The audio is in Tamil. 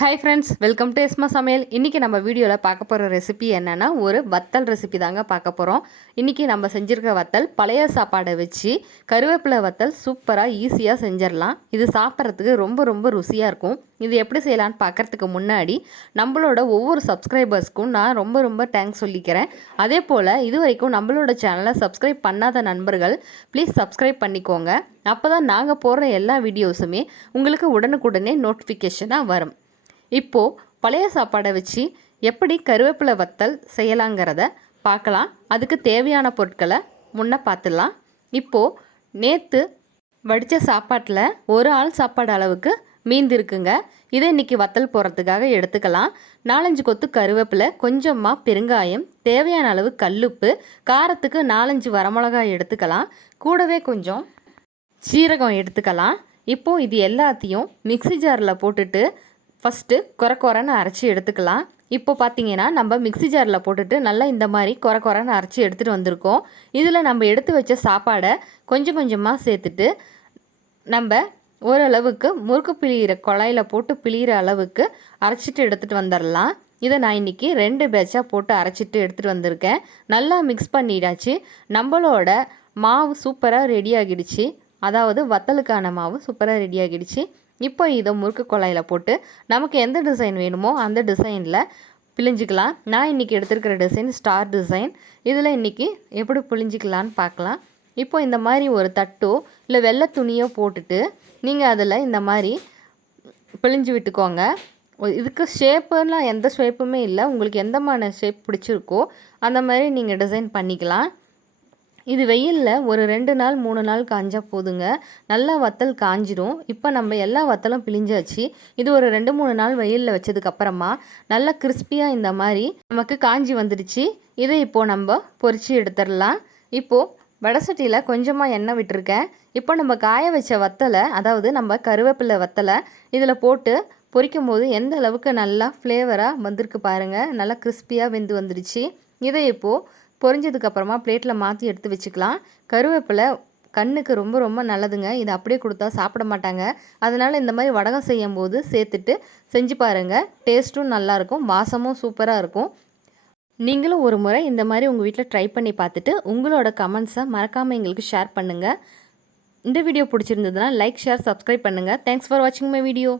ஹாய் ஃப்ரெண்ட்ஸ், வெல்கம் டு எஸ்மா சமையல். இன்றைக்கி நம்ம வீடியோவில் பார்க்க போகிற ரெசிபி என்னென்னா ஒரு வத்தல் ரெசிபி தாங்க பார்க்க போகிறோம். இன்றைக்கி நம்ம செஞ்சுருக்க வத்தல் பழைய சாப்பாடை வச்சு கருவேப்பிலை வத்தல் சூப்பராக ஈஸியாக செஞ்சிடலாம். இது சாப்பிட்றதுக்கு ரொம்ப ரொம்ப ருசியாக இருக்கும். இது எப்படி செய்யலான்னு பார்க்குறதுக்கு முன்னாடி நம்மளோட ஒவ்வொரு சப்ஸ்கிரைபர்ஸ்க்கும் நான் ரொம்ப ரொம்ப தேங்க்ஸ் சொல்லிக்கிறேன். அதே போல் இது வரைக்கும் நம்மளோட சேனலை சப்ஸ்கிரைப் பண்ணாத நண்பர்கள் ப்ளீஸ் சப்ஸ்கிரைப் பண்ணிக்கோங்க. அப்போ தான் நாங்கள் போடுற எல்லா வீடியோஸுமே உங்களுக்கு உடனுக்குடனே நோட்டிஃபிகேஷனாக வரும். இப்போது பழைய சாப்பாடை வச்சு எப்படி கருவேப்பிலை வத்தல் செய்யலாங்கிறத பார்க்கலாம். அதுக்கு தேவையான பொருட்களை முன்னே பார்த்துடலாம். இப்போது நேற்று வடித்த சாப்பாட்டில் ஒரு ஆள் சாப்பாடு அளவுக்கு மீந்து இருக்குங்க. இதை இன்றைக்கி வத்தல் போடுறதுக்காக எடுத்துக்கலாம். 4-5 கொத்து கருவேப்பிலை, கொஞ்சமாக பெருங்காயம், தேவையான அளவு கல்லுப்பு, காரத்துக்கு 4-5 வரமிளகாய் எடுத்துக்கலாம். கூடவே கொஞ்சம் சீரகம் எடுத்துக்கலாம். இப்போது இது எல்லாத்தையும் மிக்ஸி ஜாரில் போட்டுட்டு ஃபஸ்ட்டு கொரன்னு அரைச்சி எடுத்துக்கலாம். இப்போ பார்த்தீங்கன்னா நம்ம மிக்ஸி ஜாரில் போட்டுட்டு நல்லா இந்த மாதிரி கொரன்னு அரைச்சி எடுத்துகிட்டு வந்திருக்கோம். இதில் நம்ம எடுத்து வச்ச சாப்பாடை கொஞ்சம் கொஞ்சமாக சேர்த்துட்டு நம்ம ஓரளவுக்கு முறுக்கு பிழிகிற குழாயில் போட்டு பிழிகிற அளவுக்கு அரைச்சிட்டு எடுத்துகிட்டு வந்துடலாம். இதை நான் இன்றைக்கி 2 பேட்சாக போட்டு அரைச்சிட்டு எடுத்துகிட்டு வந்திருக்கேன். நல்லா மிக்ஸ் பண்ணிடாச்சு. நம்மளோட மாவு சூப்பராக ரெடி ஆகிடுச்சு. அதாவது வத்தலுக்கான மாவு சூப்பராக ரெடி ஆகிடுச்சு. இப்போ இதை முறுக்கு குழாயில் போட்டு நமக்கு எந்த டிசைன் வேணுமோ அந்த டிசைனில் பிழிஞ்சிக்கலாம். நான் இன்றைக்கி எடுத்துருக்கிற டிசைன் ஸ்டார் டிசைன். இதில் இன்றைக்கி எப்படி பிழிஞ்சிக்கலான்னு பார்க்கலாம். இப்போ இந்த மாதிரி ஒரு தட்டோ இல்லை வெள்ளை துணியோ போட்டுட்டு நீங்கள் அதில் இந்த மாதிரி பிழிஞ்சு விட்டுக்கோங்க. இதுக்கு ஷேப்புலாம் எந்த ஷேப்புமே இல்லை. உங்களுக்கு எந்த மாதிரி ஷேப் பிடிச்சிருக்கோ அந்த மாதிரி நீங்கள் டிசைன் பண்ணிக்கலாம். இது வெயிலில் ஒரு 2 நாள் 3 நாள் காஞ்சா போதுங்க. நல்லா வத்தல் காஞ்சிடும். இப்போ நம்ம எல்லா வத்தலும் பிழிஞ்சாச்சு. இது ஒரு 2-3 நாள் வெயிலில் வச்சதுக்கப்புறமா நல்லா கிறிஸ்பியாக இந்த மாதிரி நமக்கு காஞ்சி வந்துடுச்சு. இதை இப்போது நம்ம பொரித்து எடுத்துடலாம். இப்போது வடசட்டியில் கொஞ்சமாக எண்ணெய் விட்டுருக்கேன். இப்போ நம்ம காய வச்ச வத்தலை, அதாவது நம்ம கருவேப்பிலை வத்தலை இதில் போட்டு பொரிக்கும் போது எந்த அளவுக்கு நல்லா ஃப்ளேவராக வந்திருக்கு பாருங்கள். நல்லா கிறிஸ்பியாக வெந்து வந்துடுச்சு. இதை இப்போது பொரிஞ்சதுக்கப்புறமா பிளேட்டில் மாற்றி எடுத்து வச்சுக்கலாம். கருவேப்பிலை கண்ணுக்கு ரொம்ப ரொம்ப நல்லதுங்க. இது அப்படியே கொடுத்தா சாப்பிட மாட்டாங்க. அதனால் இந்த மாதிரி வடகம் செய்யும் போது சேர்த்துட்டு செஞ்சு பாருங்கள். டேஸ்ட்டும் நல்லாயிருக்கும், வாசமும் சூப்பராக இருக்கும். நீங்களும் ஒரு முறை இந்த மாதிரி உங்கள் வீட்டில் ட்ரை பண்ணி பார்த்துட்டு உங்களோட கமெண்ட்ஸை மறக்காமல் எங்களுக்கு ஷேர் பண்ணுங்கள். இந்த வீடியோ பிடிச்சிருந்ததுன்னா லைக், ஷேர், சப்ஸ்கிரைப் பண்ணுங்கள். தேங்க்ஸ் ஃபார் வாட்சிங் மை வீடியோ.